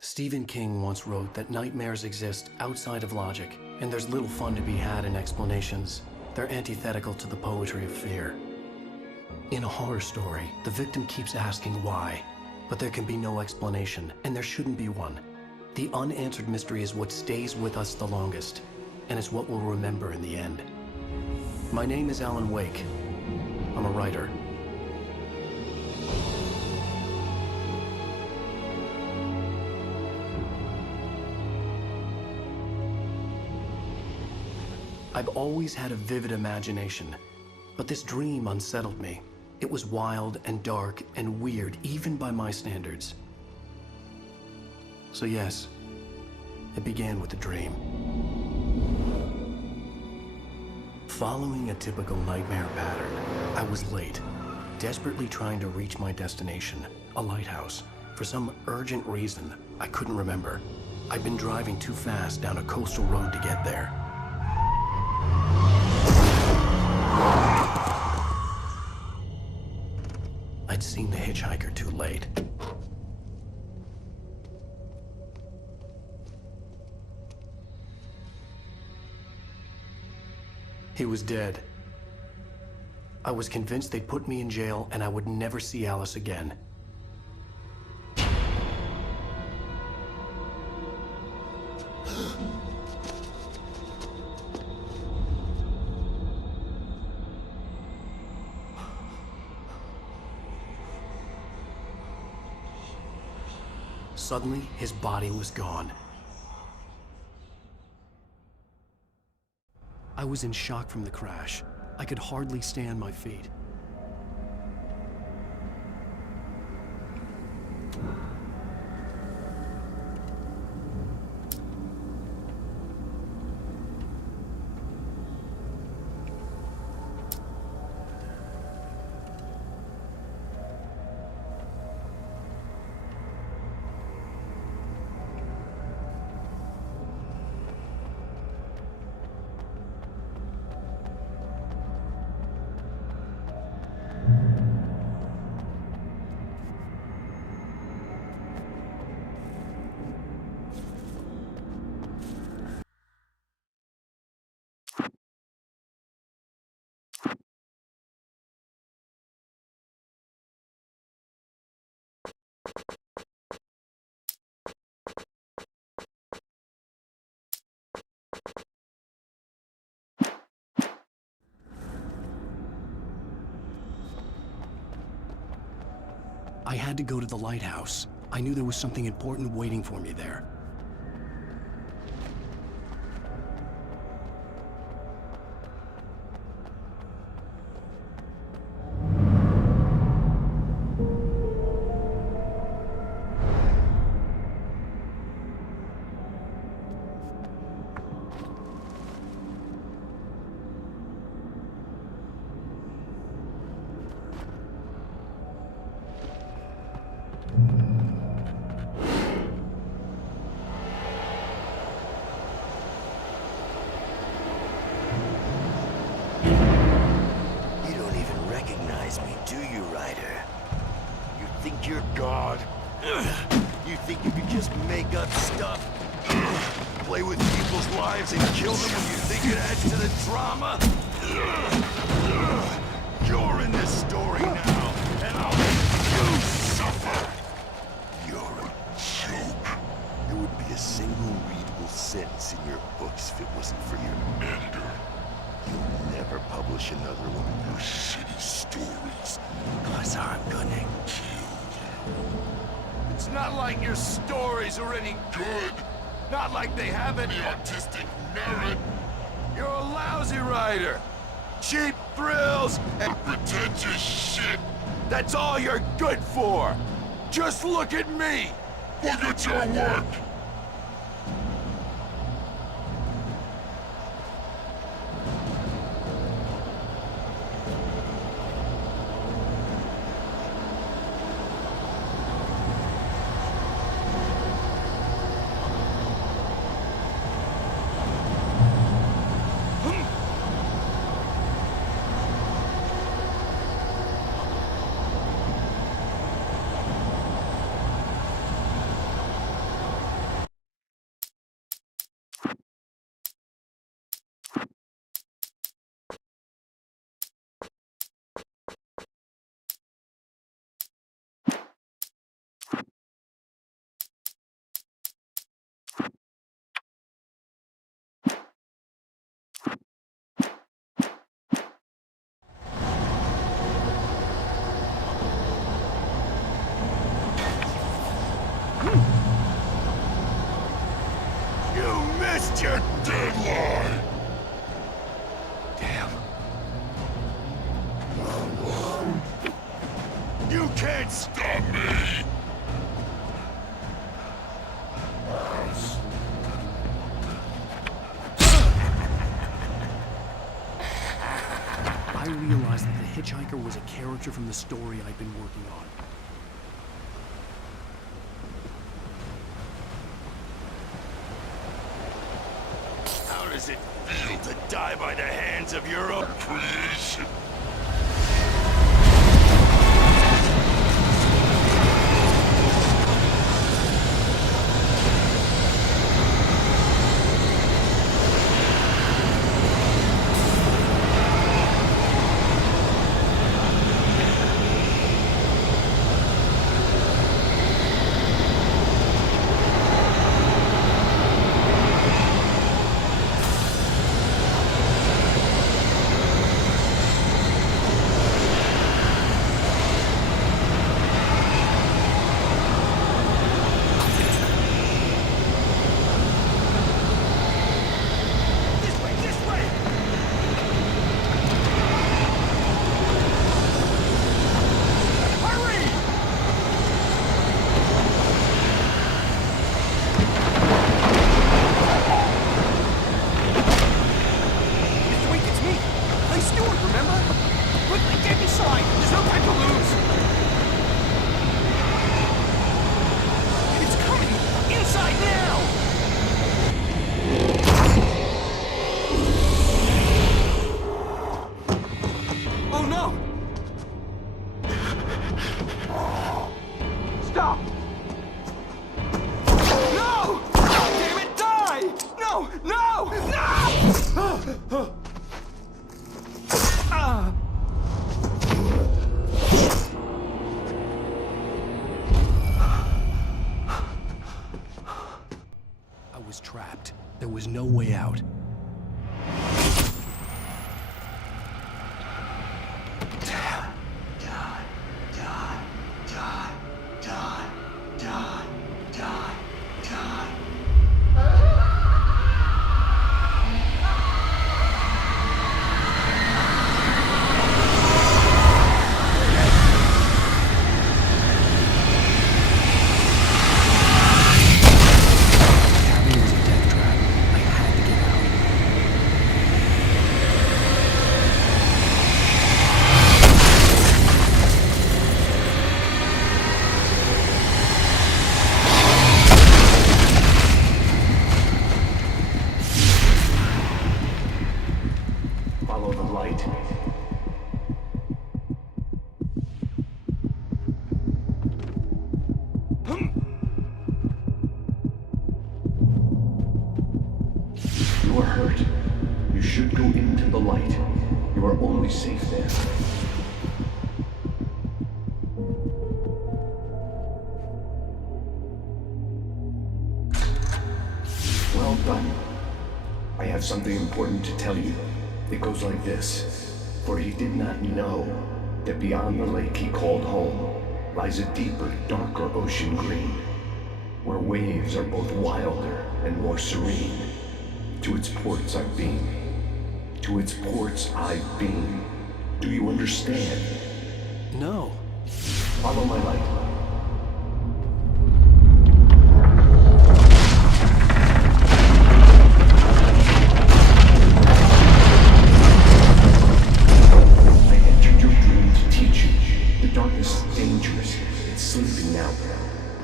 Stephen King once wrote that nightmares exist outside of logic, and there's little fun to be had in explanations. They're antithetical to the poetry of fear. In a horror story, the victim keeps asking why, but there can be no explanation, and there shouldn't be one. The unanswered mystery is what stays with us the longest, and it's what we'll remember in the end. My name is Alan Wake. I'm a writer. I've always had a vivid imagination, but this dream unsettled me. It was wild and dark and weird, even by my standards. So yes, it began with a dream. Following a typical nightmare pattern, I was late, desperately trying to reach my destination, a lighthouse. For some urgent reason, I couldn't remember. I'd been driving too fast down a coastal road to get there. I'd seen the hitchhiker too late. He was dead. I was convinced they'd put me in jail and I would never see Alice again. Suddenly, his body was gone. I was in shock from the crash. I could hardly stay on my feet. I had to go to the lighthouse. I knew there was something important waiting for me there. You're God. You think you can just make up stuff? Play with people's lives and kill them when you think it adds to the drama? You're in this story now, and I'll make you suffer! You're a joke. There would be a single readable sentence in your books if it wasn't for your anger. You'll never publish another one of your shitty stories, 'cause I'm gonna kill. It's not like your stories are any good. Not like they have any artistic merit. You're a lousy writer. Cheap thrills and pretentious shit. That's all you're good for. Just look at me. Look at your work. missed your deadline! Damn. You can't stop me! I realized that the hitchhiker was a character from the story I'd been working on. How does it feel to die by the hands of your own creation? I was trapped. There was no way out. Follow the light. You are hurt. You should go into the light. You are only safe there. Well done. I have something important to tell you. It goes like this. For he did not know that beyond the lake he called home lies a deeper, darker ocean green, where waves are both wilder and more serene. To its ports I've been. To its ports I've been. Do you understand? No. Follow my light.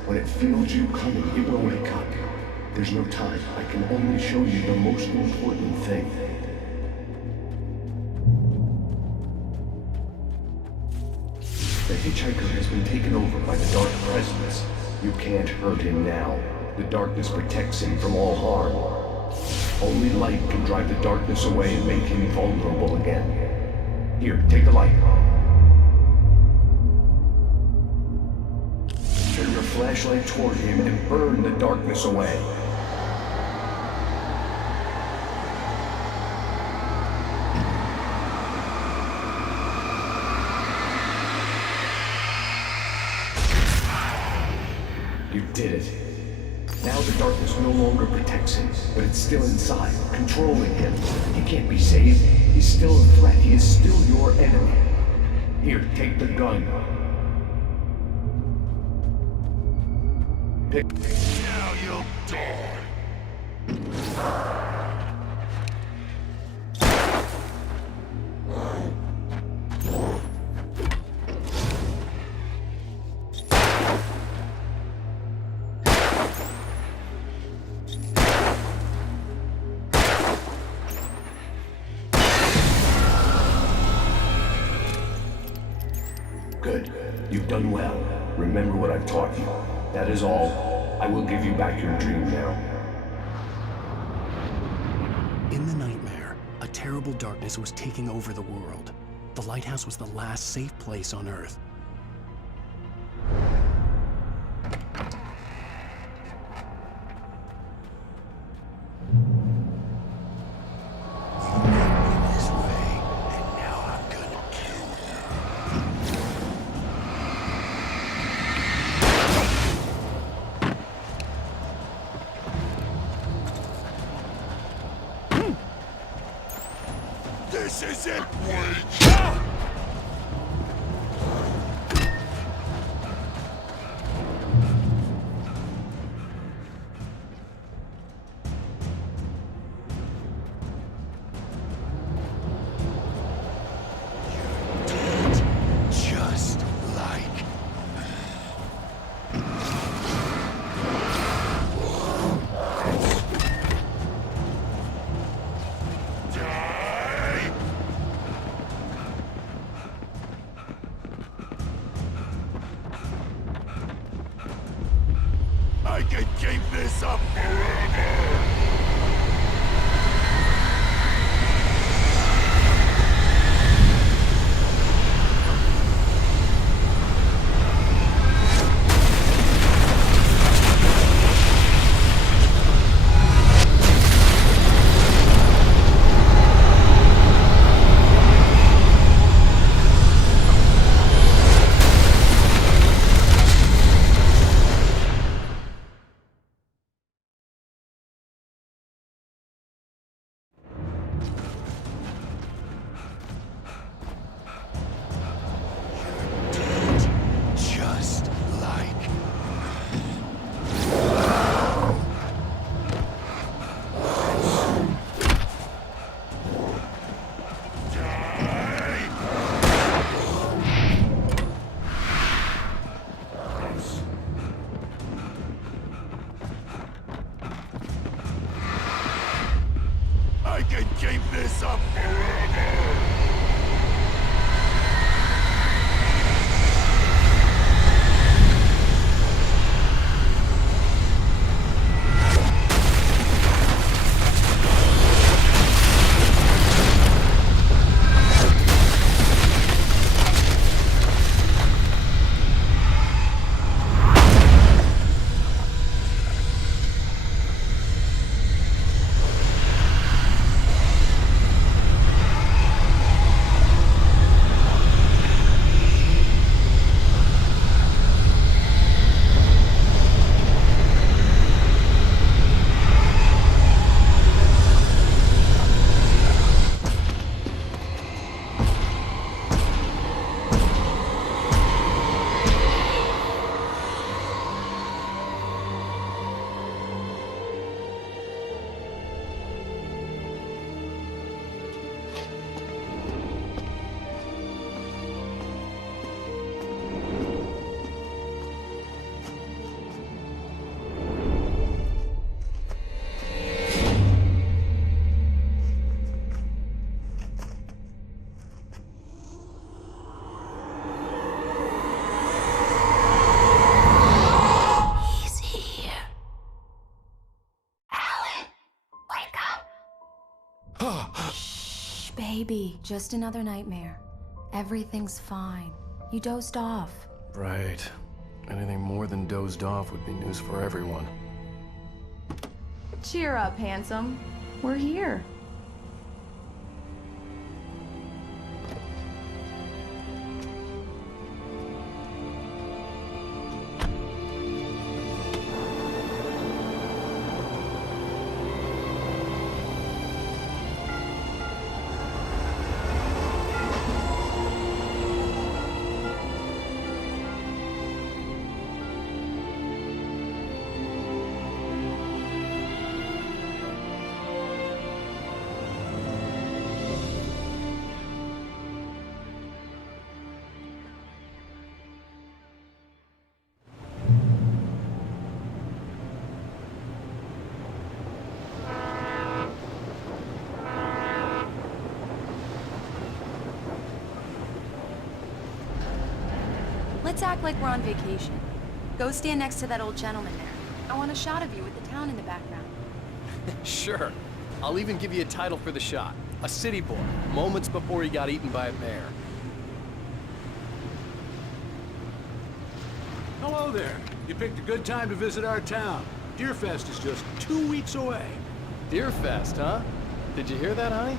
When it feels you coming, it will wake up. There's no time. I can only show you the most important thing. The hitchhiker has been taken over by the Dark Presence. You can't hurt him now. The darkness protects him from all harm. Only light can drive the darkness away and make him vulnerable again. Here, take the light. Turn your flashlight toward him and burn the darkness away. You did it. Now the darkness no longer protects him, but it's still inside, controlling him. He can't be saved. He's still a threat. He is still your enemy. Here, take the gun. Now you'll die. Good. You've done well. Remember what I've taught you. That is all. I will give you back your dream now. In the nightmare, a terrible darkness was taking over the world. The lighthouse was the last safe place on Earth. This way, and now I'm gonna kill you. This is it, Wade! Just like die. I can keep this up forever. Just like I can keep this up forever. He's here. Alan, wake up. Shh, baby. Just another nightmare. Everything's fine. You dozed off. Right. Anything more than dozed off would be news for everyone. Cheer up, handsome. We're here. Let's act like we're on vacation. Go stand next to that old gentleman there. I want a shot of you with the town in the background. Sure. I'll even give you a title for the shot. A city boy, moments before he got eaten by a bear. Hello there. You picked a good time to visit our town. Deerfest is just 2 weeks away. Deerfest, huh? Did you hear that, honey?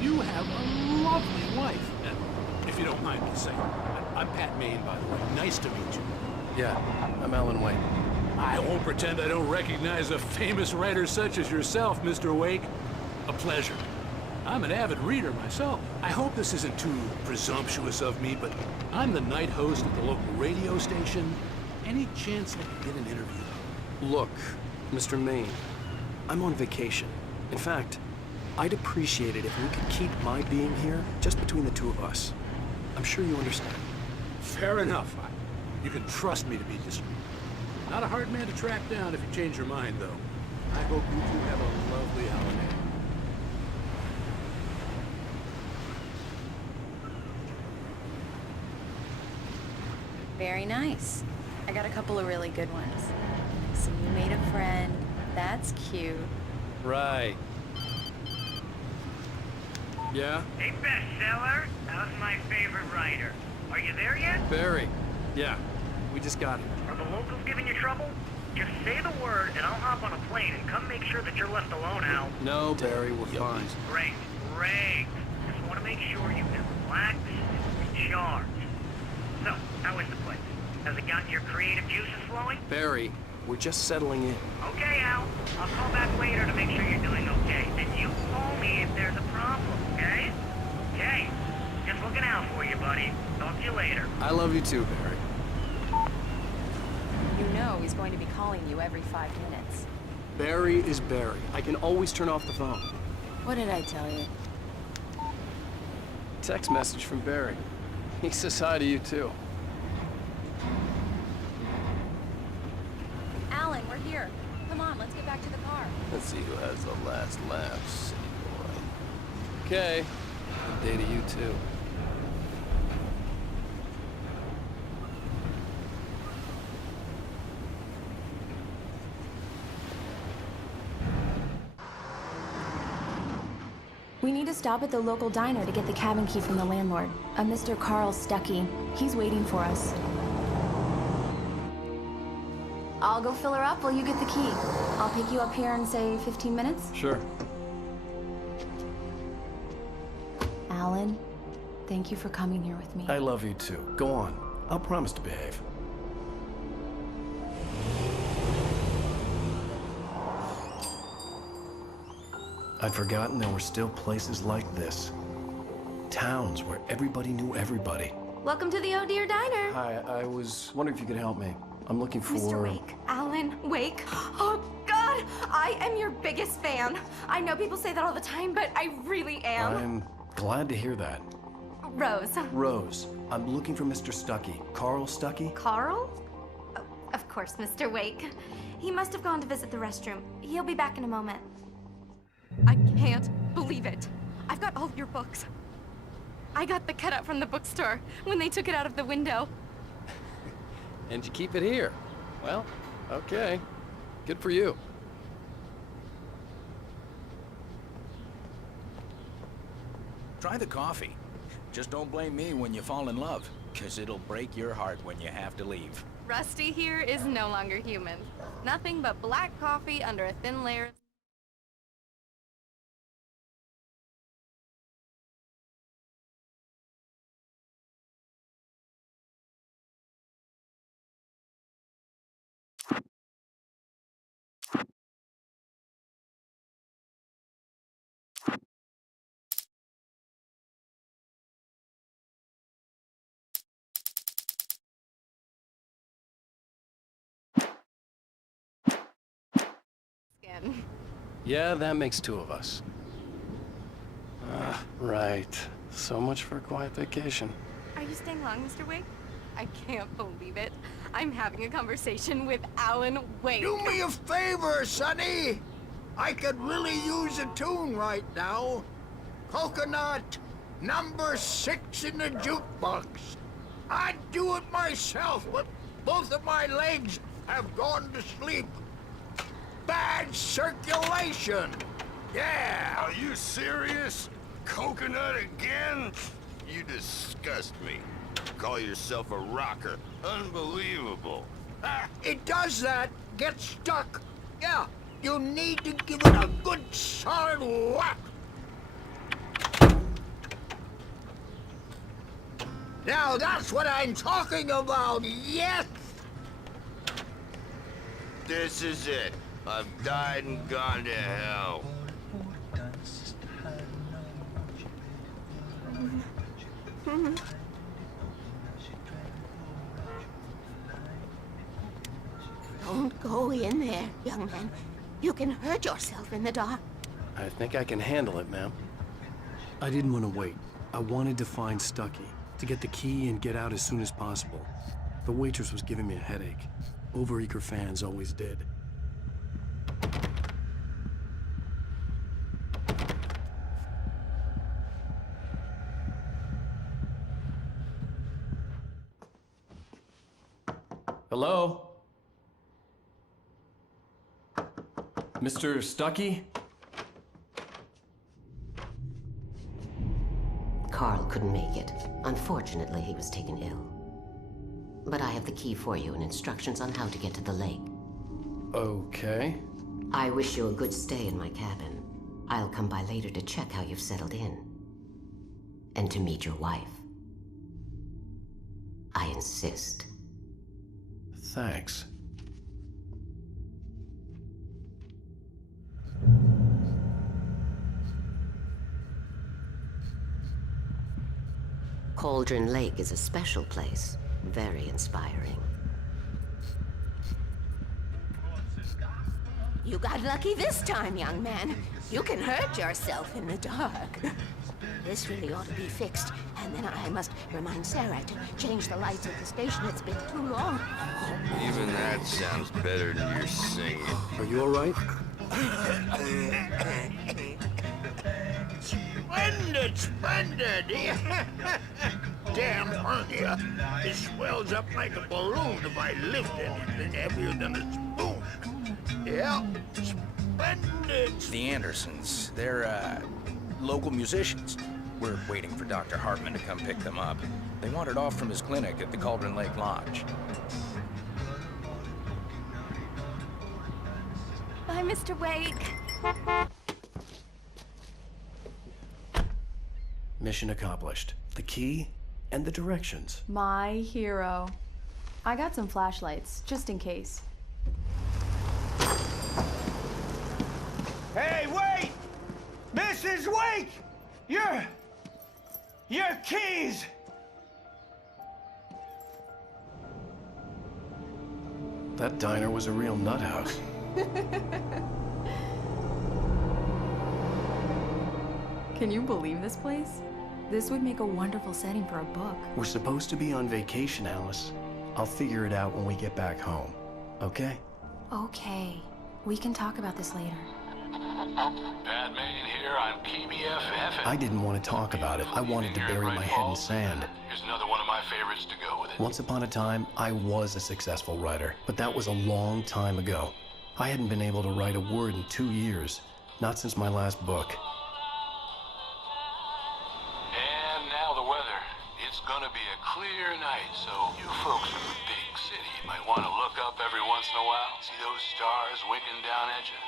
You have a lovely wife. And if you don't mind me saying, I'm Pat Maine, by the way. Nice to meet you. Yeah, I'm Alan Wake. I won't pretend I don't recognize a famous writer such as yourself, Mr. Wake. A pleasure. I'm an avid reader myself. I hope this isn't too presumptuous of me, but I'm the night host at the local radio station. Any chance I could get an interview? Look, Mr. Maine, I'm on vacation. In fact, I'd appreciate it if we could keep my being here just between the two of us. I'm sure you understand. Fair enough. You can trust me to be discreet. Not a hard man to track down if you change your mind, though. I hope you two have a lovely holiday. Very nice. I got a couple of really good ones. So you made a friend. That's cute. Right. Yeah? Hey, bestseller, how's my favorite writer? Are you there yet? Barry. Yeah, we just got here. Are the locals giving you trouble? Just say the word and I'll hop on a plane and come make sure that you're left alone, Al. No, Barry, we're fine. Great, great. Just want to make sure you can relax and recharge. So, how is the place? Has it gotten your creative juices flowing? Barry, we're just settling in. Okay, Al. I'll call back later to make sure you're doing okay. And you call me if there's a problem, okay? Okay. Just looking out for you, buddy. Talk to you later. I love you too, Barry. You know he's going to be calling you every 5 minutes. Barry is Barry. I can always turn off the phone. What did I tell you? Text message from Barry. He says hi to you too. Alan, we're here. Come on, let's get back to the car. Let's see who has the last laugh, city boy. Okay. Good day to you too. We need to stop at the local diner to get the cabin key from the landlord, a Mr. Carl Stuckey. He's waiting for us. I'll go fill her up while you get the key. I'll pick you up here in, say, 15 minutes? Sure. Alan, thank you for coming here with me. I love you too. Go on. I'll promise to behave. I'd forgotten there were still places like this. Towns where everybody knew everybody. Welcome to the Oh Dear Diner. Hi, I was wondering if you could help me. I'm looking for... Mr. Wake. Alan Wake. Oh, God! I am your biggest fan. I know people say that all the time, but I really am. I'm glad to hear that. Rose. Rose, I'm looking for Mr. Stuckey. Carl Stuckey? Carl? Oh, of course, Mr. Wake. He must have gone to visit the restroom. He'll be back in a moment. I can't believe it. I've got all of your books. I got the cutout from the bookstore when they took it out of the window. And you keep it here. Well, okay. Good for you. Try the coffee. Just don't blame me when you fall in love, 'cause it'll break your heart when you have to leave. Rusty here is no longer human. Nothing but black coffee under a thin layer. Yeah, that makes two of us. Right. So much for a quiet vacation. Are you staying long, Mr. Wake? I can't believe it. I'm having a conversation with Alan Wake. Do me a favor, Sonny. I could really use a tune right now. Coconut, number 6 in the jukebox. I'd do it myself, but both of my legs have gone to sleep. Bad circulation. Yeah. Are you serious? Coconut again? You disgust me. Call yourself a rocker. Unbelievable. It does that. Get stuck. Yeah, you need to give it a good solid whack. Now that's what I'm talking about, yes! This is it. I've died and gone to hell. Don't go in there, young man. You can hurt yourself in the dark. I think I can handle it, ma'am. I didn't want to wait. I wanted to find Stucky, to get the key and get out as soon as possible. The waitress was giving me a headache. Overeager fans always did. Hello? Mr. Stucky? Carl couldn't make it. Unfortunately, he was taken ill. But I have the key for you and instructions on how to get to the lake. Okay. I wish you a good stay in my cabin. I'll come by later to check how you've settled in. And to meet your wife. I insist. Thanks. Cauldron Lake is a special place. Very inspiring. You got lucky this time, young man. You can hurt yourself in the dark. This really ought to be fixed. And then I must remind Sarah to change the lights at the station. It's been too long. Even that sounds better than your singing. Are you all right? Splendid, splendid! Damn hernia. It swells up like a balloon if I lift anything heavier than a spoon. Yeah, splendid. The Andersons, they're, local musicians. We're waiting for Dr. Hartman to come pick them up. They wandered off from his clinic at the Cauldron Lake Lodge. Bye, Mr. Wake. Mission accomplished. The key and the directions. My hero. I got some flashlights, just in case. Hey, wait! Mrs. Wake! Your keys! That diner was a real nut house. Can you believe this place? This would make a wonderful setting for a book. We're supposed to be on vacation, Alice. I'll figure it out when we get back home. Okay? Okay. We can talk about this later. Batman here on PBFF. I didn't want to talk about it. I wanted to bury my head in sand. Here's another one of my favorites to go with it. Once upon a time, I was a successful writer, but that was a long time ago. I hadn't been able to write a word in 2 years. Not since my last book. And now the weather. It's gonna be a clear night, so you folks in the big city might want to look up every once in a while. See those stars winking down at you?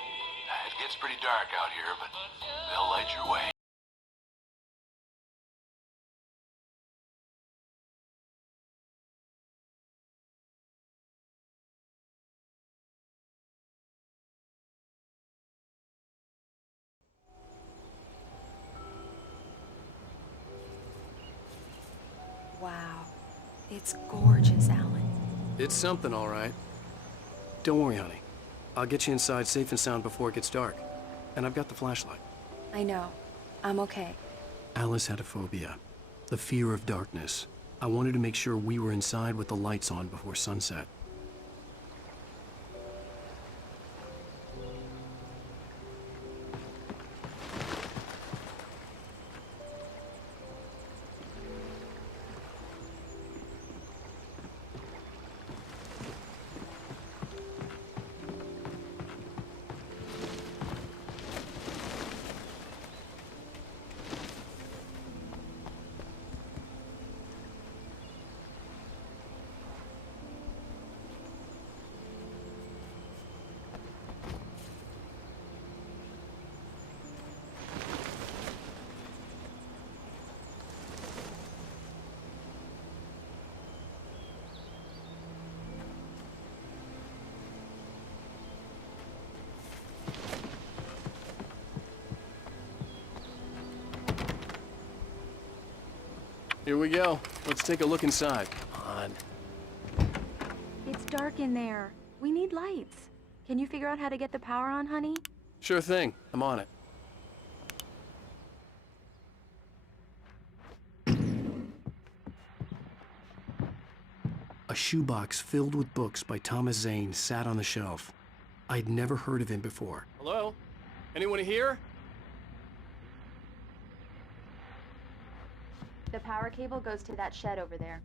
It gets pretty dark out here, but they'll light your way. Wow. It's gorgeous, Alan. It's something, all right. Don't worry, honey. I'll get you inside safe and sound before it gets dark. And I've got the flashlight. I know. I'm okay. Alice had a phobia. The fear of darkness. I wanted to make sure we were inside with the lights on before sunset. Here we go. Let's take a look inside. Come on. It's dark in there. We need lights. Can you figure out how to get the power on, honey? Sure thing. I'm on it. A shoebox filled with books by Thomas Zane sat on the shelf. I'd never heard of him before. Hello? Anyone here? The power cable goes to that shed over there.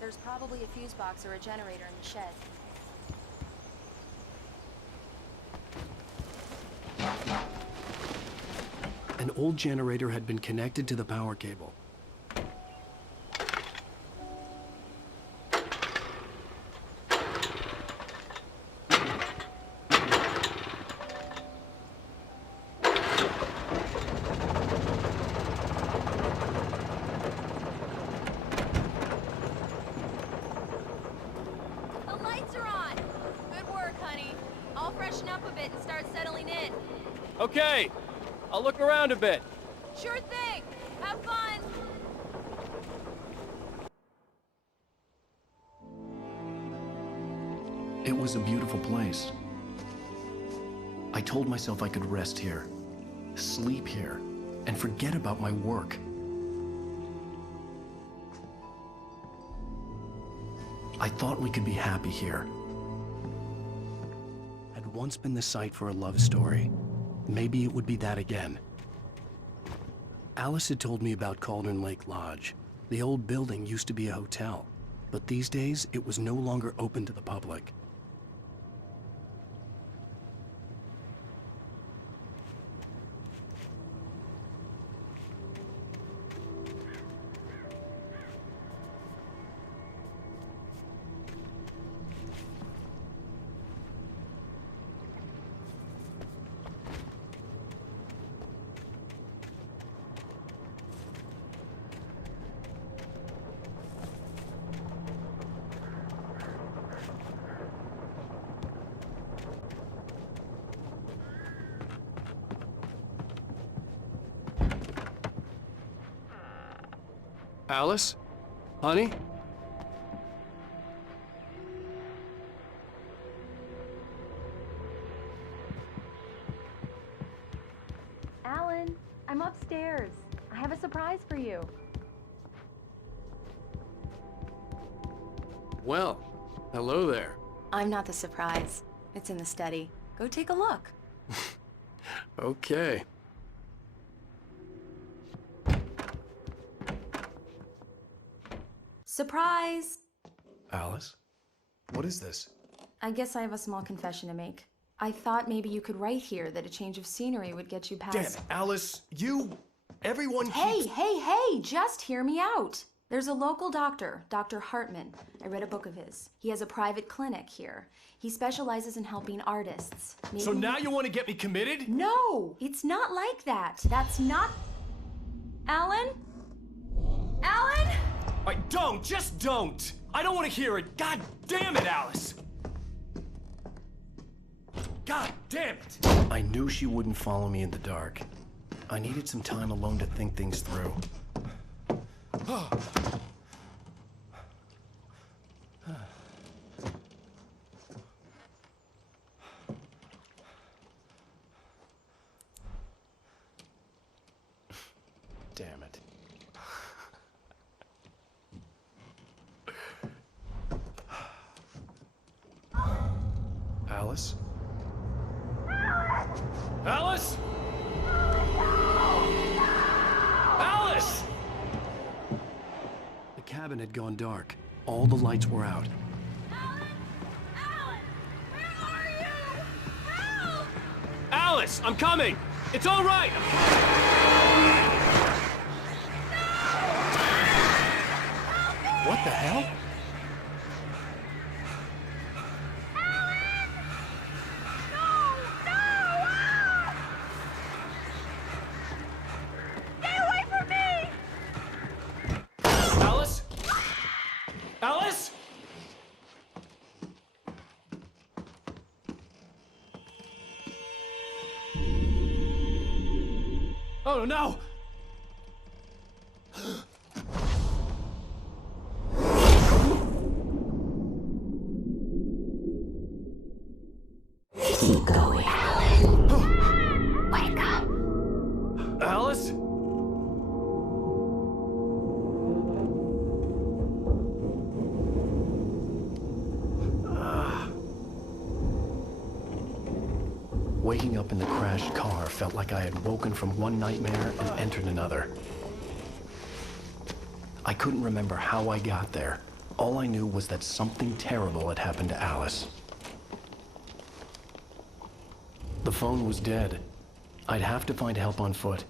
There's probably a fuse box or a generator in the shed. An old generator had been connected to the power cable. The lights are on! Good work, honey. I'll freshen up a bit and start settling in. Okay, I'll look around a bit. Sure thing! Have fun! It was a beautiful place. I told myself I could rest here, sleep here, and forget about my work. I thought we could be happy here. Had once been the site for a love story. Maybe it would be that again. Alice had told me about Cauldron Lake Lodge. The old building used to be a hotel, but these days it was no longer open to the public. Alice? Honey? Alan, I'm upstairs. I have a surprise for you. Well, hello there. I'm not the surprise. It's in the study. Go take a look. Okay. Surprise! Alice? What is this? I guess I have a small confession to make. I thought maybe you could write here that a change of scenery would get you past... Damn it, Alice, everyone Hey, just hear me out. There's a local doctor, Dr. Hartman. I read a book of his. He has a private clinic here. He specializes in helping artists. Maybe... So now you want to get me committed? No, it's not like that. That's not... Alan? Alan? Just don't! I don't want to hear it! God damn it, Alice! God damn it! I knew she wouldn't follow me in the dark. I needed some time alone to think things through. Damn it. Alice? Alice? Alice! The cabin had gone dark. All the lights were out. Alan! Alan! Where are you? Help! Alice, I'm coming! It's all right! What the hell? Alice? Alice? Oh no! Keep going, Alan. Wake up. Alice? Waking up in the crashed car felt like I had woken from one nightmare and entered another. I couldn't remember how I got there. All I knew was that something terrible had happened to Alice. The phone was dead. I'd have to find help on foot.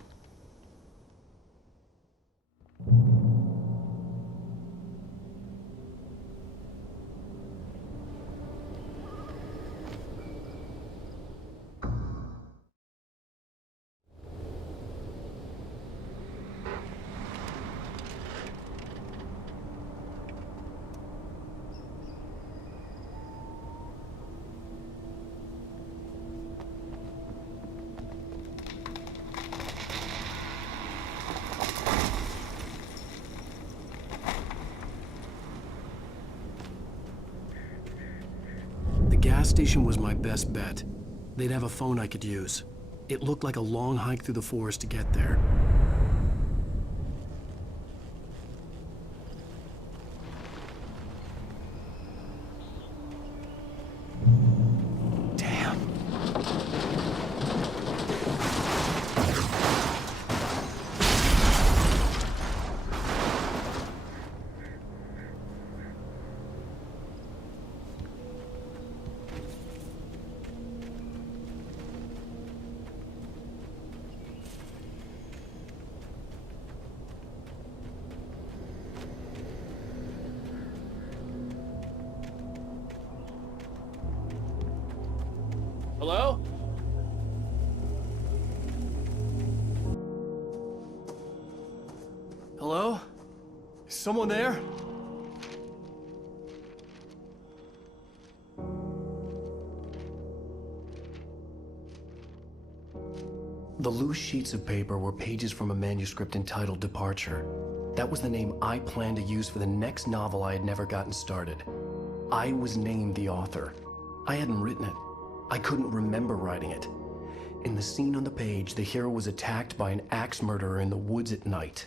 The gas station was my best bet. They'd have a phone I could use. It looked like a long hike through the forest to get there. Damn. Hello? Hello? Is someone there? The loose sheets of paper were pages from a manuscript entitled Departure. That was the name I planned to use for the next novel I had never gotten started. I was named the author. I hadn't written it. I couldn't remember writing it. In the scene on the page, the hero was attacked by an axe murderer in the woods at night.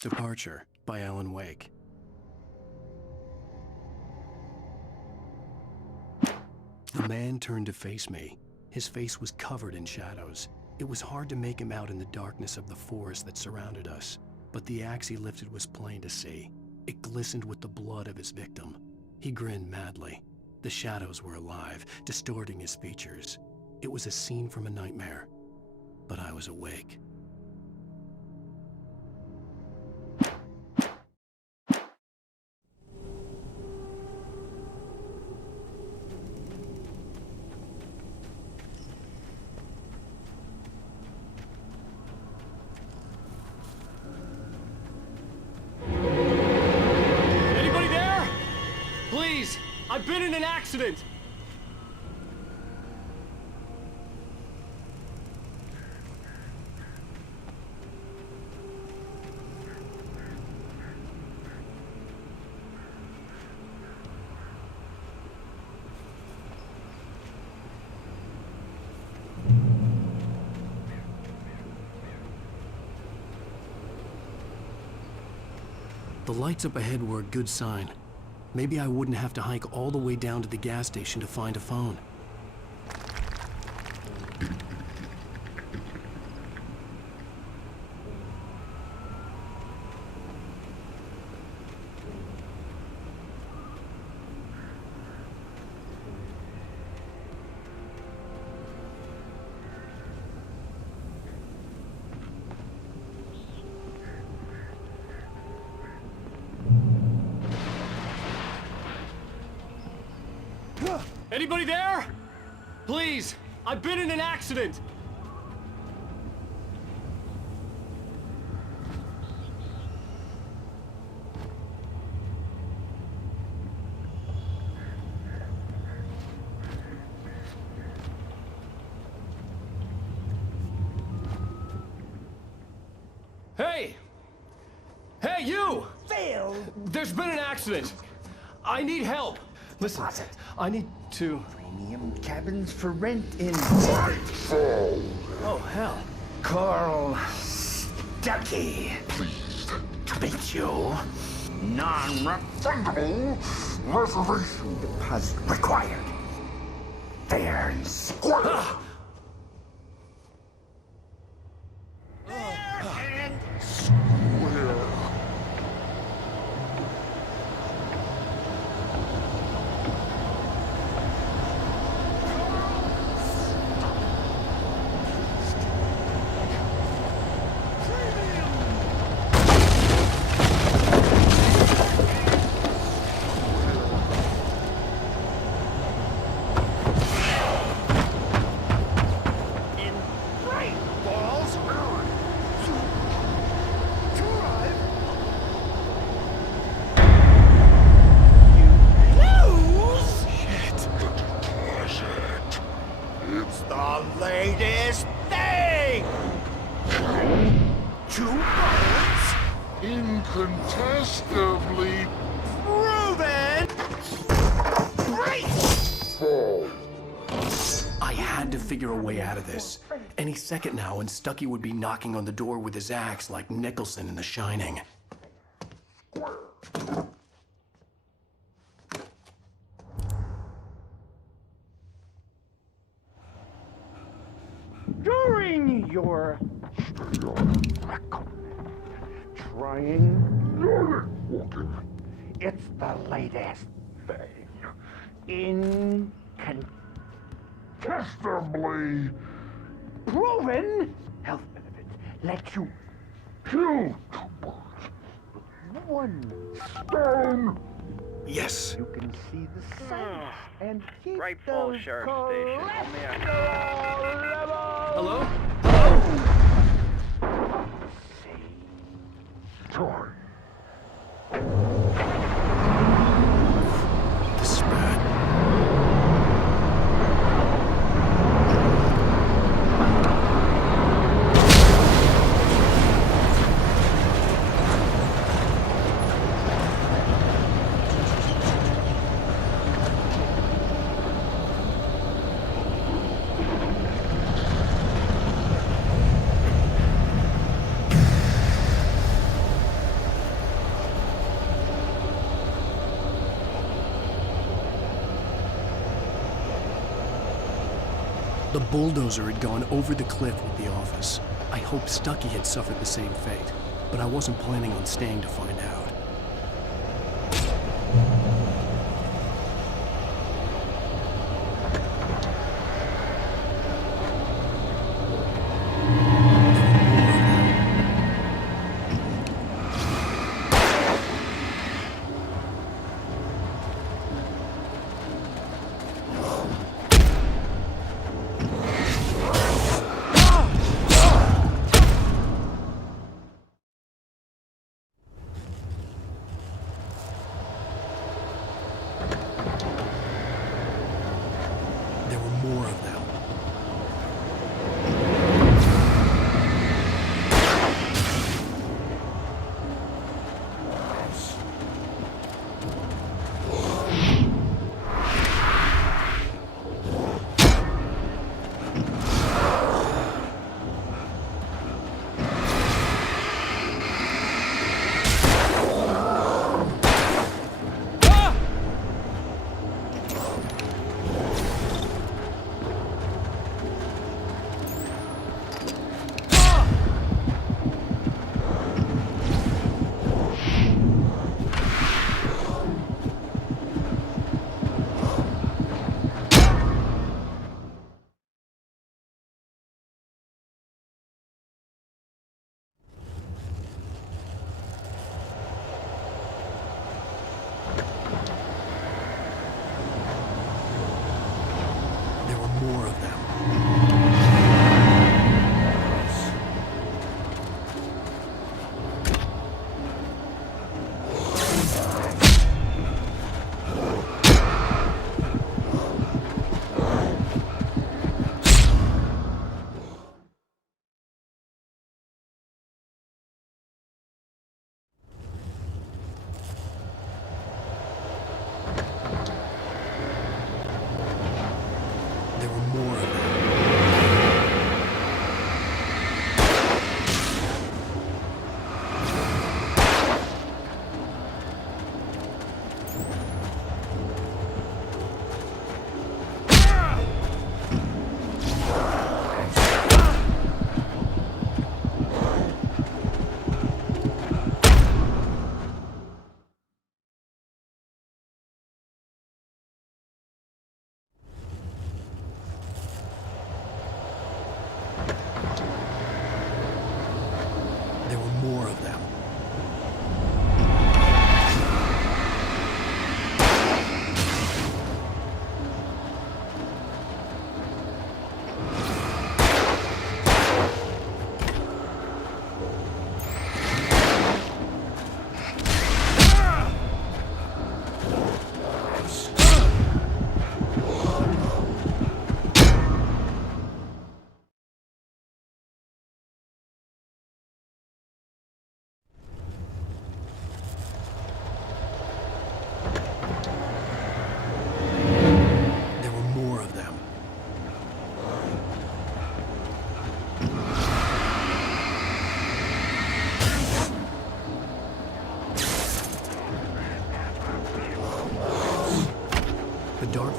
Departure by Alan Wake. The man turned to face me. His face was covered in shadows. It was hard to make him out in the darkness of the forest that surrounded us, but the axe he lifted was plain to see. It glistened with the blood of his victim. He grinned madly. The shadows were alive, distorting his features. It was a scene from a nightmare, but I was awake. I've been in an accident! The lights up ahead were a good sign. Maybe I wouldn't have to hike all the way down to the gas station to find a phone. Anybody there? Please, I've been in an accident. Hey! Hey, you! Phil! There's been an accident. I need help. Listen, I need to... Premium cabins for rent in... Oh, hell. Carl Stuckey. Pleased to meet you. Non-refundable reservation deposit required. Fair and square. It's the latest thing! 2 bullets? Incontestably proven! Great! I had to figure a way out of this. Any second now, and Stuckey would be knocking on the door with his axe like Nicholson in The Shining. During your trying it's the latest thing. Incontestably proven health benefits let you kill 2 birds with 1 stone. Yes. You can see the sights and keep Bright Falls those Sheriff Station. Only a cholesterol levels Hello? Story. This is bad. The bulldozer had gone over the cliff with the office. I hoped Stuckey had suffered the same fate, but I wasn't planning on staying to find out.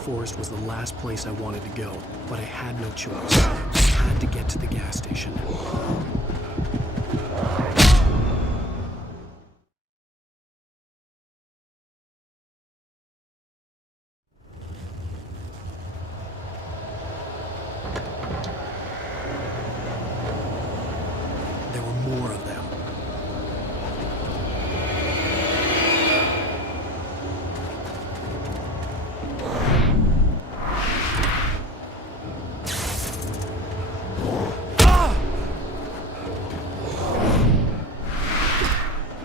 forest was the last place I wanted to go, but I had no choice. I had to get to the gas station. There were more of them.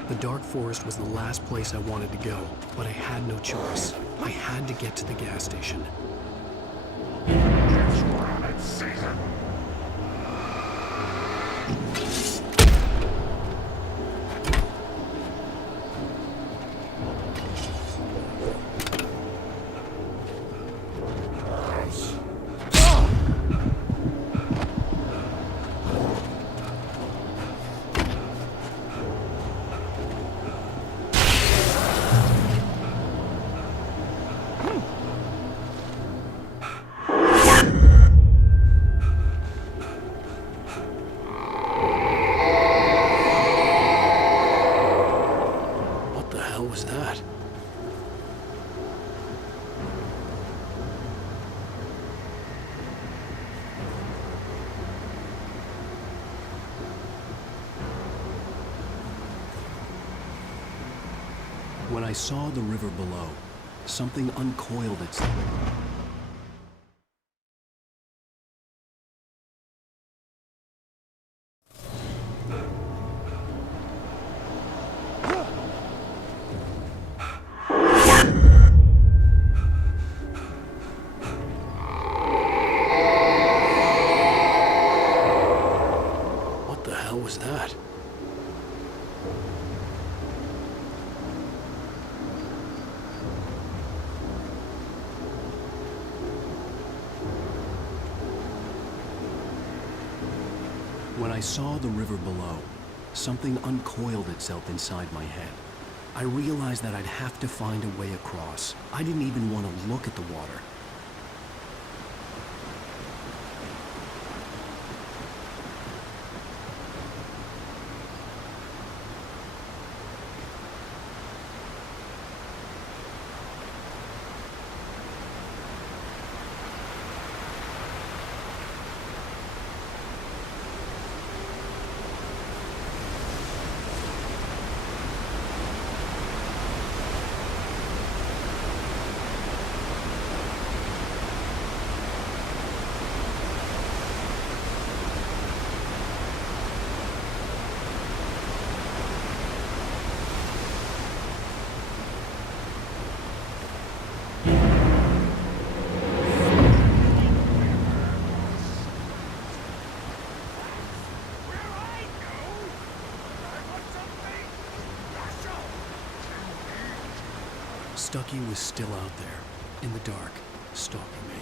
The dark forest was the last place I wanted to go, but I had no choice. I had to get to the gas station. It's rabbit season. What the hell was that? When I saw the river below, something uncoiled itself. What the hell was that? When I saw the river below, something uncoiled itself inside my head. I realized that I'd have to find a way across. I didn't even want to look at the water. Stucky was still out there, in the dark, stalking me.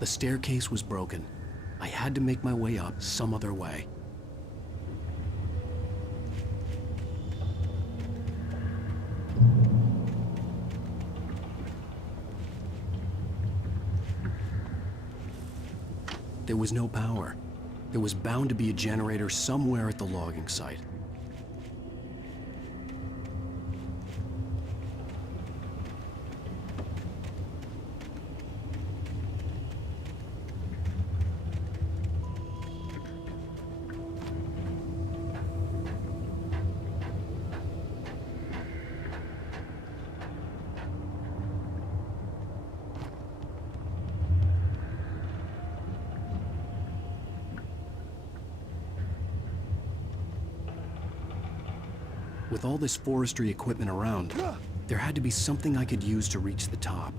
The staircase was broken. I had to make my way up some other way. There was no power. There was bound to be a generator somewhere at the logging site. With all this forestry equipment around, there had to be something I could use to reach the top.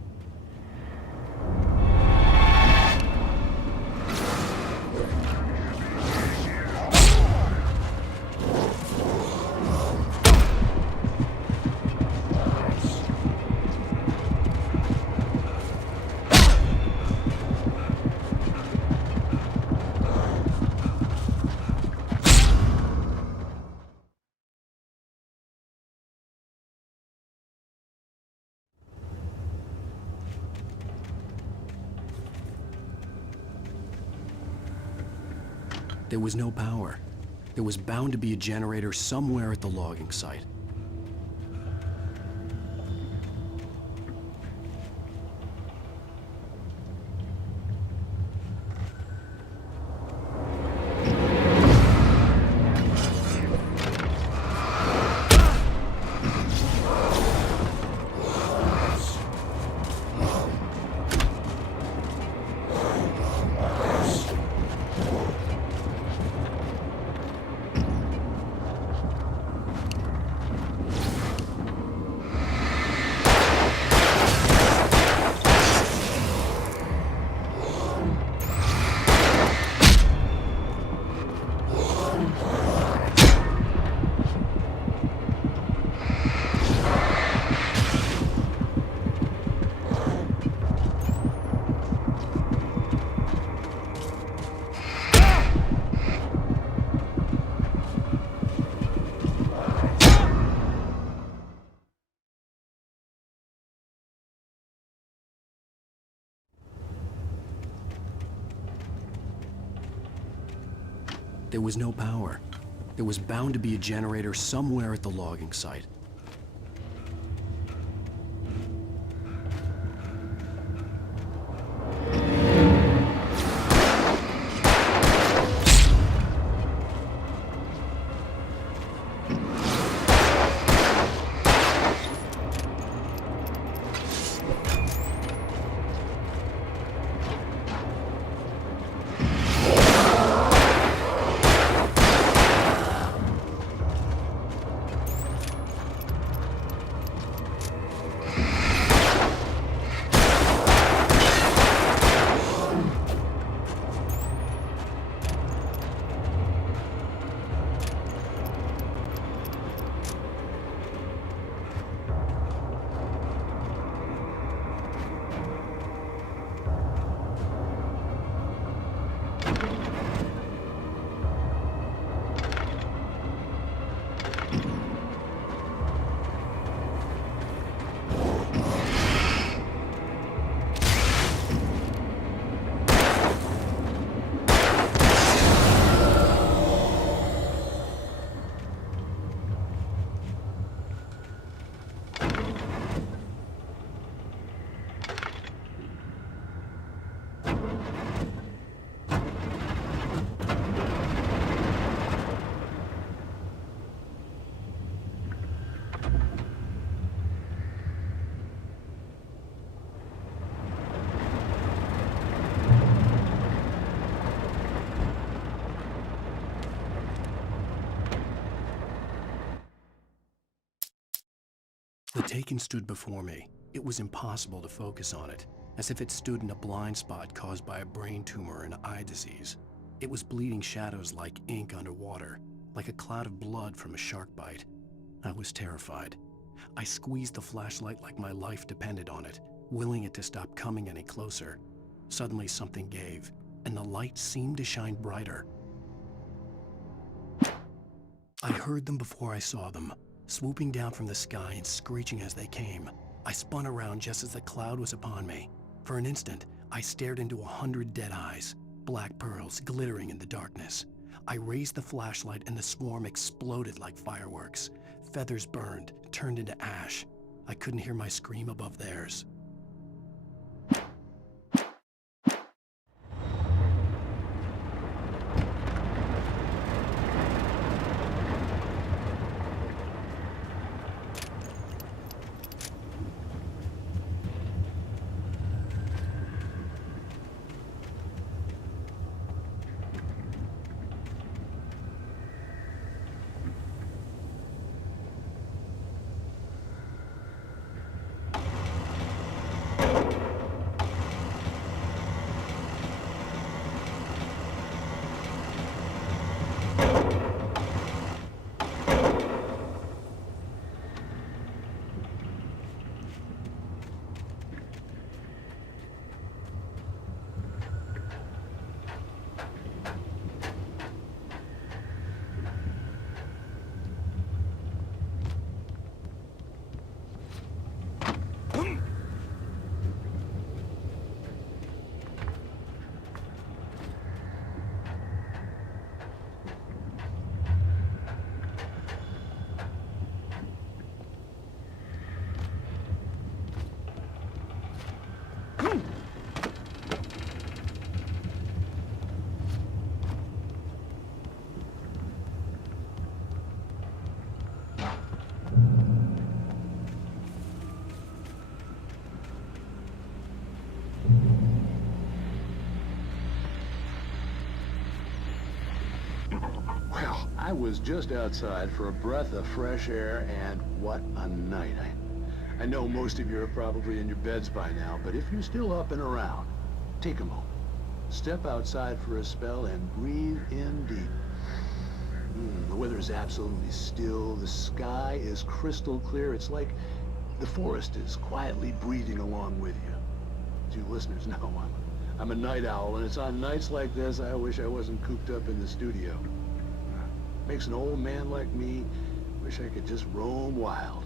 There was no power. There was bound to be a generator somewhere at the logging site. There was no power. There was bound to be a generator somewhere at the logging site. The Taken stood before me. It was impossible to focus on it, as if it stood in a blind spot caused by a brain tumor and eye disease. It was bleeding shadows like ink underwater, like a cloud of blood from a shark bite. I was terrified. I squeezed the flashlight like my life depended on it, willing it to stop coming any closer. Suddenly something gave, and the light seemed to shine brighter. I heard them before I saw them, swooping down from the sky and screeching as they came. I spun around just as the cloud was upon me. For an instant, I stared into 100 dead eyes, black pearls glittering in the darkness. I raised the flashlight and the swarm exploded like fireworks. Feathers burned, turned into ash. I couldn't hear my scream above theirs. I was just outside for a breath of fresh air, and what a night. I know most of you are probably in your beds by now, but if you're still up and around, take a moment. Step outside for a spell and breathe in deep. The weather is absolutely still. The sky is crystal clear. It's like the forest is quietly breathing along with you. As you listeners know, I'm a night owl, and it's on nights like this I wish I wasn't cooped up in the studio. Makes an old man like me wish I could just roam wild.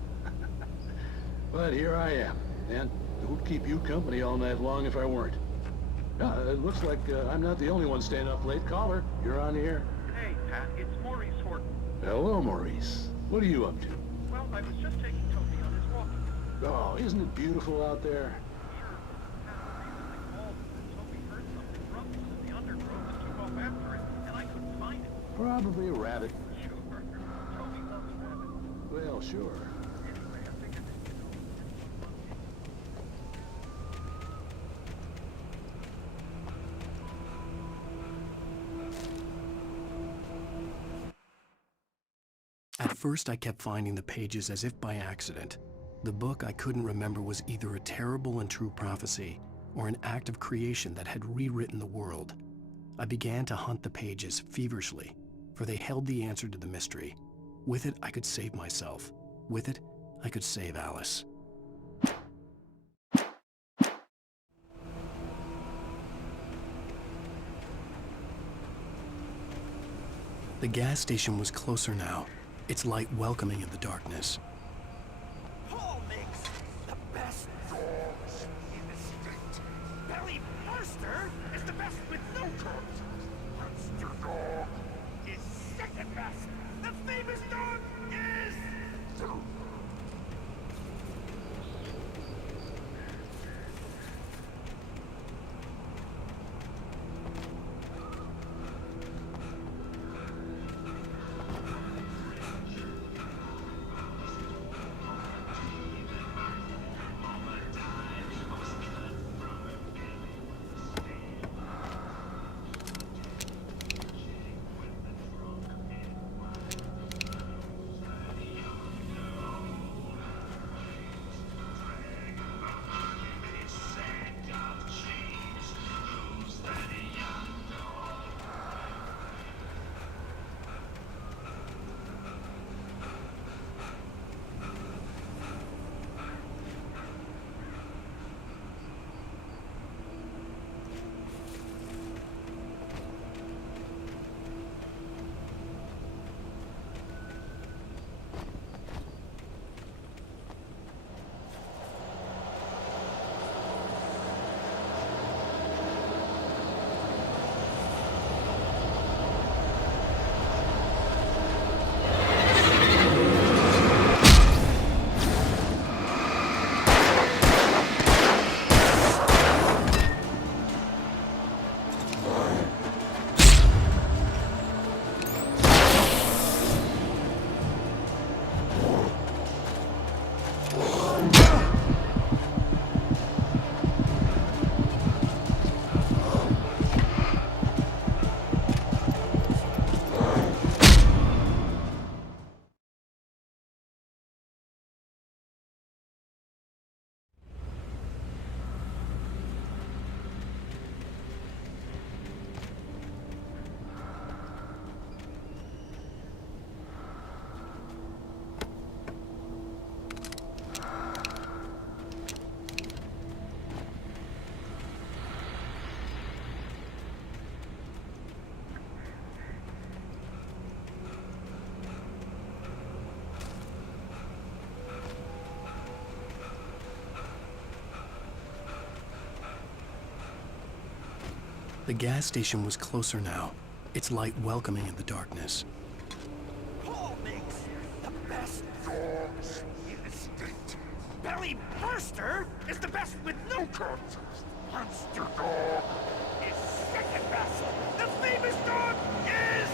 But here I am, and it would keep you company all night long if I weren't. It looks like I'm not the only one staying up late. Caller, you're on the air. Hey, Pat, it's Maurice Horton. Hello, Maurice. What are you up to? Well, I was just taking Toby on his walk. Oh, isn't it beautiful out there? Sure, Pat, the reason I called was that Toby heard something rumbling in the undergrowth and took off after it, and I couldn't find it. Probably a rabbit. Sure. Toby loves rabbits. Well, sure. Anyway, I figured that, At first, I kept finding the pages as if by accident. The book I couldn't remember was either a terrible and true prophecy or an act of creation that had rewritten the world. I began to hunt the pages feverishly, for they held the answer to the mystery. With it, I could save myself. With it, I could save Alice. The gas station was closer now, its light welcoming in the darkness. Paul makes the best dogs in the state. Barry Mercer is the best with no curves. Monster Dog is second best. The famous dog is... The gas station was closer now, its light welcoming in the darkness. Paul makes the best dogs in the state. Belly Burster is the best with no contest. Monster Dog is second best. The famous dog is...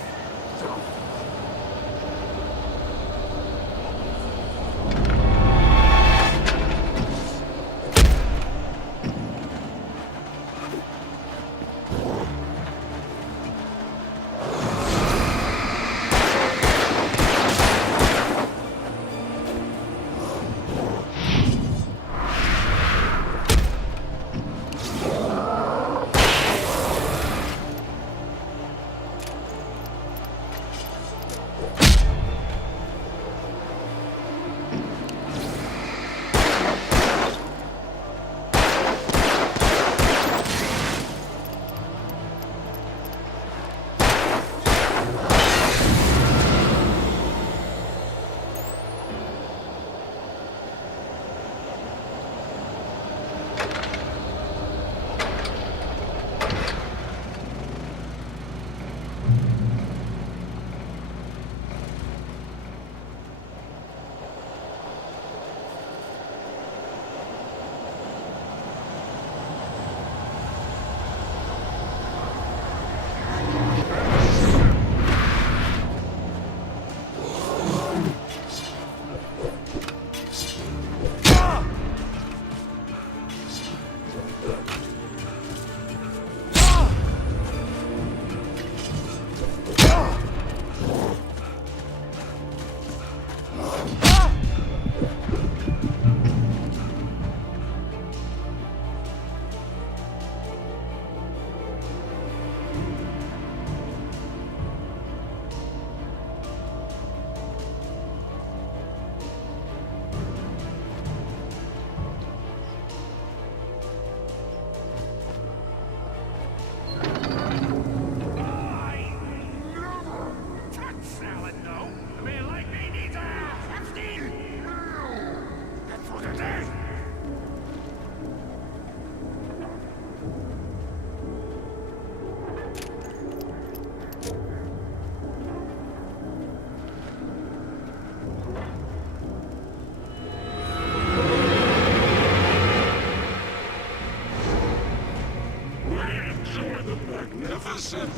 Magnificent!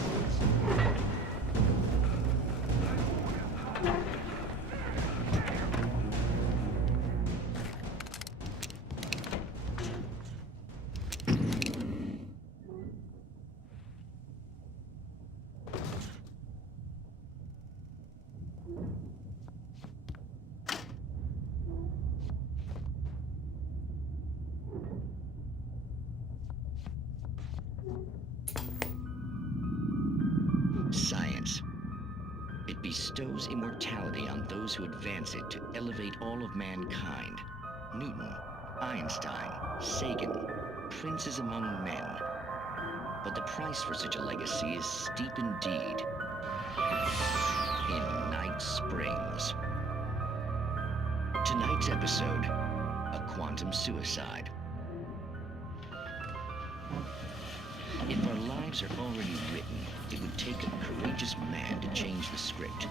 Science. It bestows immortality on those who advance it to elevate all of mankind. Newton, Einstein, Sagan, princes among men. But the price for such a legacy is steep indeed. In Night Springs. Tonight's episode, a quantum suicide. If our lives are already written, it would take a courageous man to change the script.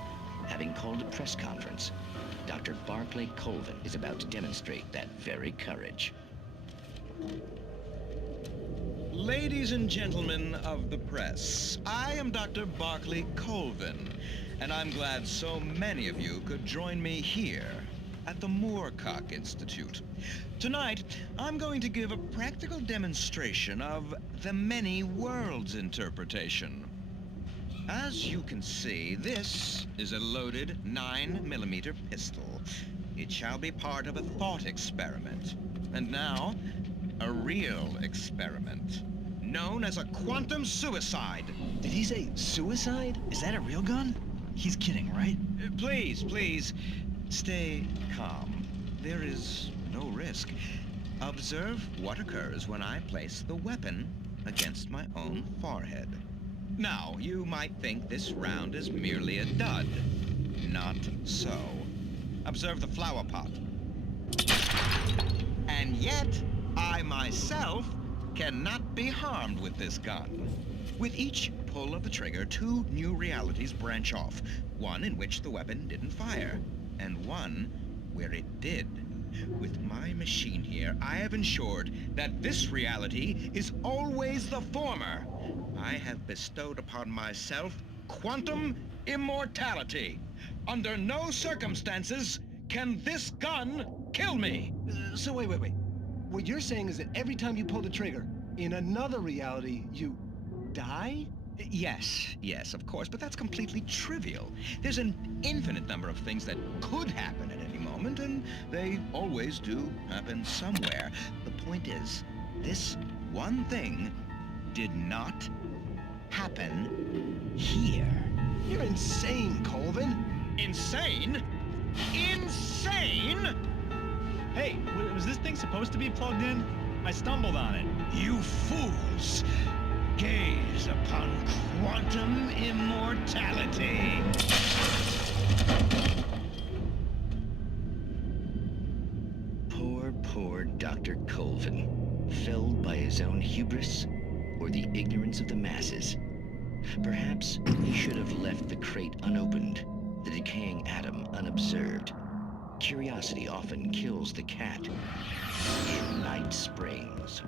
Having called a press conference, Dr. Barclay Colvin is about to demonstrate that very courage. Ladies and gentlemen of the press, I am Dr. Barclay Colvin, and I'm glad so many of you could join me here at the Moorcock Institute. Tonight, I'm going to give a practical demonstration of the many worlds interpretation. As you can see, this is a loaded 9mm pistol. It shall be part of a thought experiment. And now, a real experiment, known as a quantum suicide. Did he say suicide? Is that a real gun? He's kidding, right? Please, stay calm. There is no risk. Observe what occurs when I place the weapon against my own forehead. Now, you might think this round is merely a dud. Not so. Observe the flower pot. And yet, I myself cannot be harmed with this gun. With each pull of the trigger, 2 new realities branch off. One in which the weapon didn't fire, and one where it did. With my machine here, I have ensured that this reality is always the former. I have bestowed upon myself quantum immortality. Under no circumstances can this gun kill me. So wait. What you're saying is that every time you pull the trigger, in another reality, you die? Yes, of course, but that's completely trivial. There's an infinite number of things that could happen at any moment, and they always do happen somewhere. The point is, this one thing did not happen here. You're insane, Colvin. Insane? Insane? Hey, was this thing supposed to be plugged in? I stumbled on it. You fools! Gaze upon quantum immortality. Poor Dr. Colvin, felled by his own hubris or the ignorance of the masses. Perhaps he should have left the crate unopened, the decaying atom unobserved. Curiosity often kills the cat in Night Springs.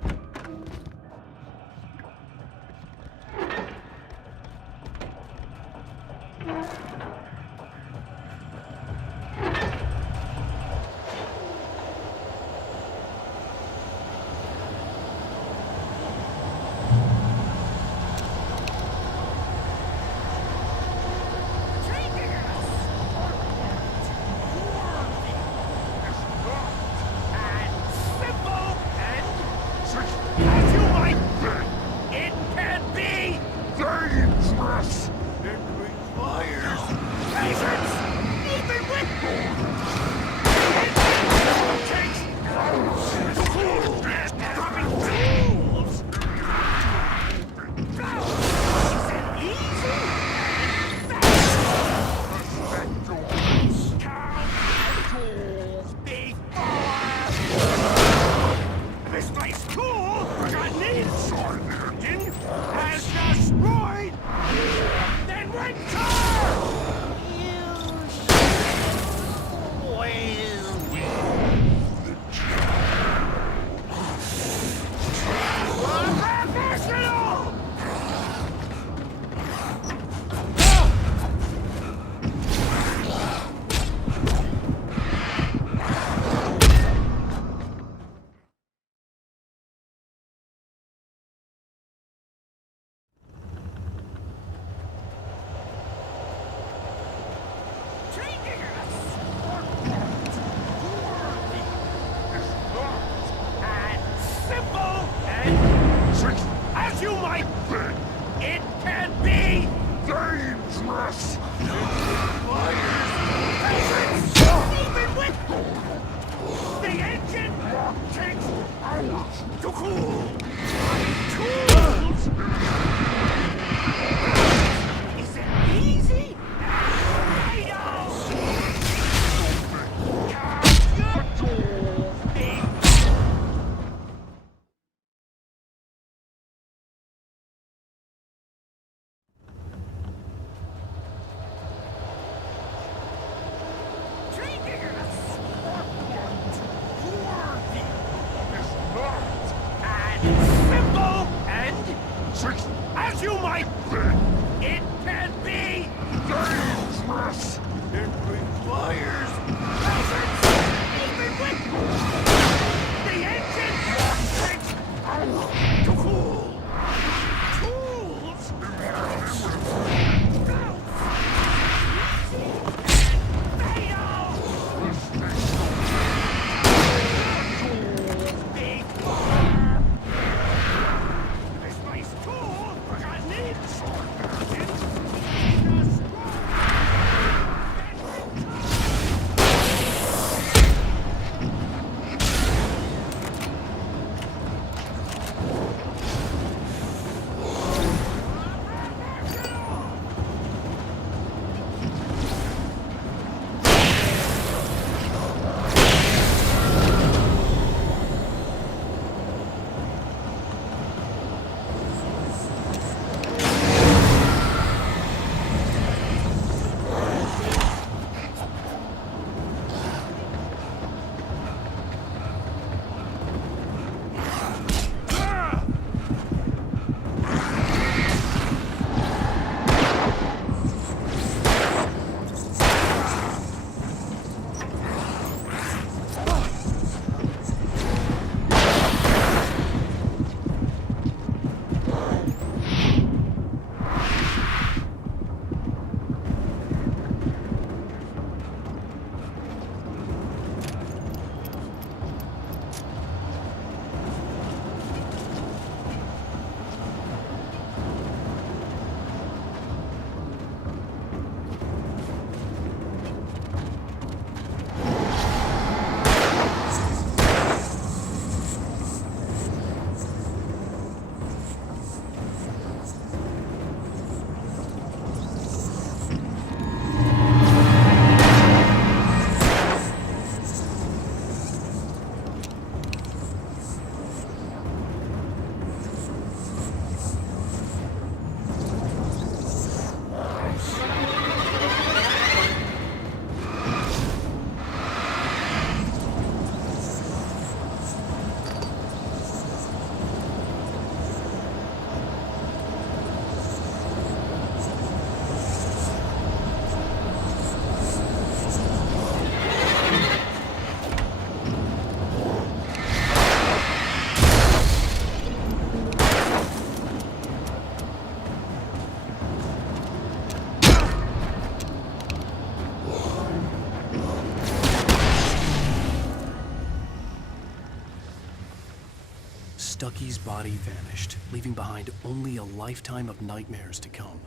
Stucky's body vanished, leaving behind only a lifetime of nightmares to come,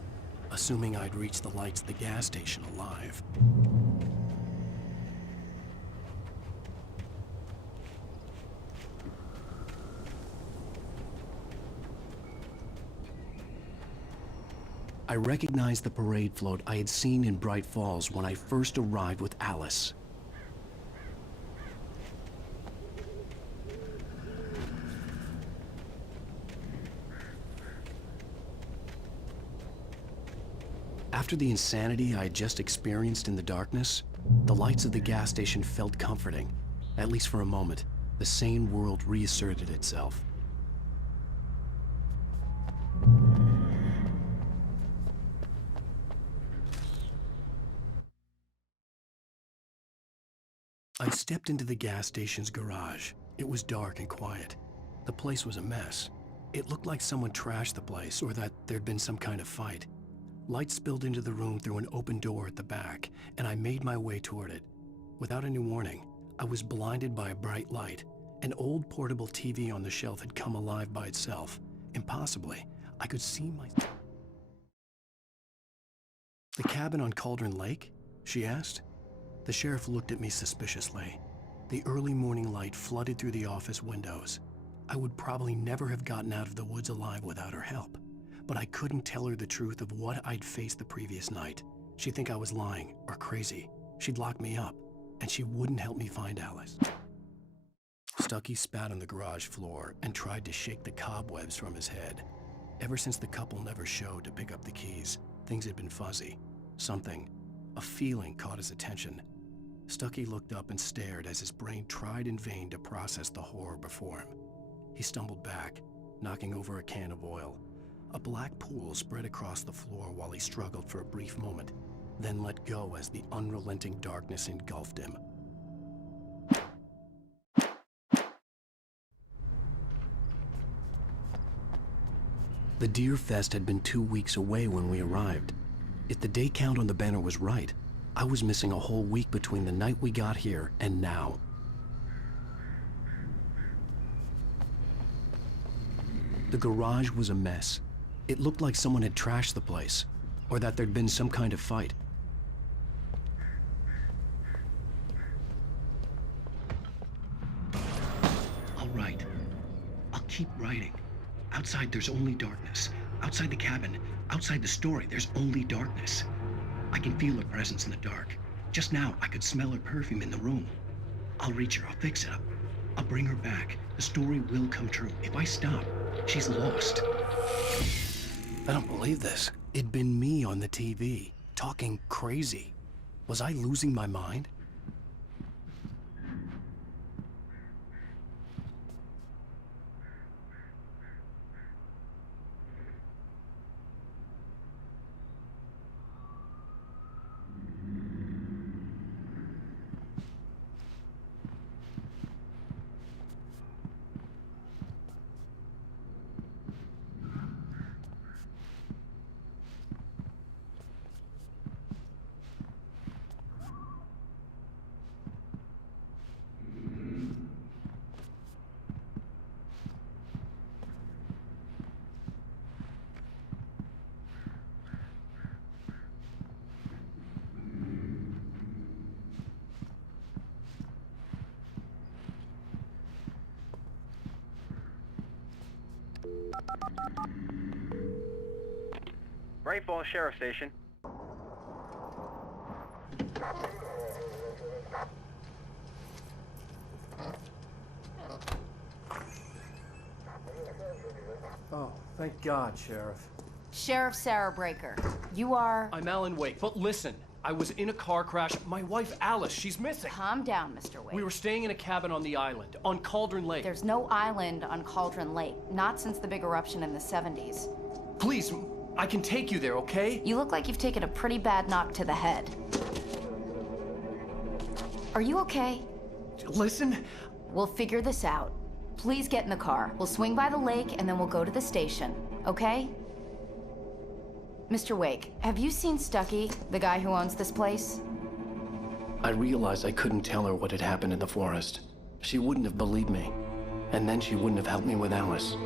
assuming I'd reach the lights of the gas station alive. I recognized the parade float I had seen in Bright Falls when I first arrived with Alice. After the insanity I had just experienced in the darkness, the lights of the gas station felt comforting. At least for a moment, the sane world reasserted itself. I stepped into the gas station's garage. It was dark and quiet. The place was a mess. It looked like someone trashed the place or that there'd been some kind of fight. Light spilled into the room through an open door at the back, and I made my way toward it. Without any warning, I was blinded by a bright light. An old portable TV on the shelf had come alive by itself. Impossibly, I could see my... "The cabin on Cauldron Lake?" she asked. The sheriff looked at me suspiciously. The early morning light flooded through the office windows. I would probably never have gotten out of the woods alive without her help, but I couldn't tell her the truth of what I'd faced the previous night. She'd think I was lying or crazy. She'd lock me up, and she wouldn't help me find Alice. Stucky spat on the garage floor and tried to shake the cobwebs from his head. Ever since the couple never showed to pick up the keys, things had been fuzzy. Something, a feeling, caught his attention. Stucky looked up and stared as his brain tried in vain to process the horror before him. He stumbled back, knocking over a can of oil. A black pool spread across the floor while he struggled for a brief moment, then let go as the unrelenting darkness engulfed him. The Deer Fest had been 2 weeks away when we arrived. If the day count on the banner was right, I was missing a whole week between the night we got here and now. The garage was a mess. It looked like someone had trashed the place, or that there'd been some kind of fight. I'll write. I'll keep writing. Outside, there's only darkness. Outside the cabin, outside the story, there's only darkness. I can feel her presence in the dark. Just now, I could smell her perfume in the room. I'll reach her, I'll fix it up. I'll bring her back. The story will come true. If I stop, she's lost. I don't believe this. It'd been me on the TV, talking crazy. Was I losing my mind? Bright Falls Sheriff Station. Oh, thank God, Sheriff. Sheriff Sarah Breaker, you are... I'm Alan Wake, but listen. I was in a car crash. My wife, Alice, she's missing. Calm down, Mr. Wake. We were staying in a cabin on the island, on Cauldron Lake. There's no island on Cauldron Lake, not since the big eruption in the 70s. Please, I can take you there, okay? You look like you've taken a pretty bad knock to the head. Are you okay? Listen. We'll figure this out. Please get in the car. We'll swing by the lake and then we'll go to the station, okay? Mr. Wake, have you seen Stucky, the guy who owns this place? I realized I couldn't tell her what had happened in the forest. She wouldn't have believed me. And then she wouldn't have helped me with Alice.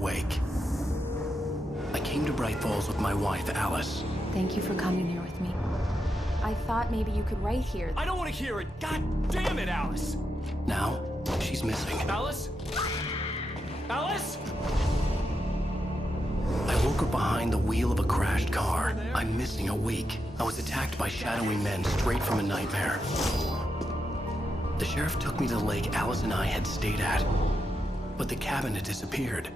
Wake. I came to Bright Falls with my wife, Alice. Thank you for coming here with me. I thought maybe you could write here. I don't want to hear it! God damn it, Alice! Now, she's missing. Alice? Alice? I woke up behind the wheel of a crashed car. I'm missing a week. I was attacked by shadowy men straight from a nightmare. The sheriff took me to the lake Alice and I had stayed at, but the cabin had disappeared.